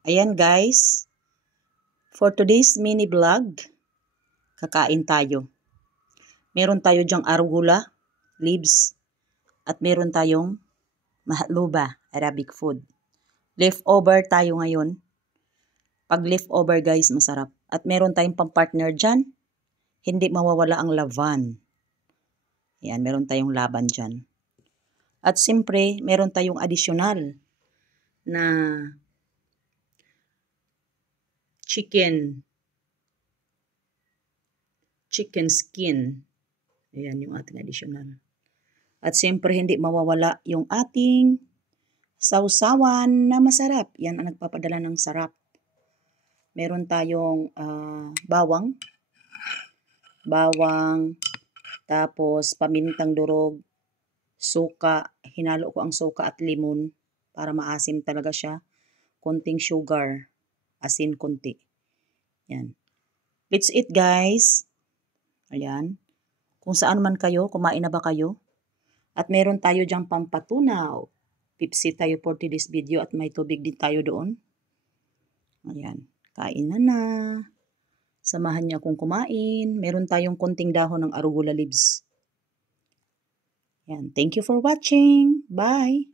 Ayan guys, for today's mini vlog, kakain tayo. Meron tayo dyang arugula, leaves, at meron tayong mahatluba, Arabic food. Leftover tayo ngayon. Pag leftover guys, masarap. At meron tayong pang-partner dyan, hindi mawawala ang laban. Ayan, meron tayong laban dyan. At siyempre, meron tayong adisyonal na chicken skin. Ayan yung ating additional. At siyempre hindi mawawala yung ating sausawan na masarap. Yan ang nagpapadala ng sarap. Meron tayong bawang, tapos pamintang durog, suka. Hinalo ko ang suka at limon para maasim talaga siya. Konting sugar, asin konti. Yan. Let's eat guys. Ayan. Kung saan man kayo, kumain na ba kayo? At meron tayo dyang pampatunaw. Pipsi tayo for today's video at may tubig din tayo doon. Ayan. Kain na. Samahan niya akong kumain. Meron tayong konting dahon ng arugula leaves. Ayan. Thank you for watching. Bye!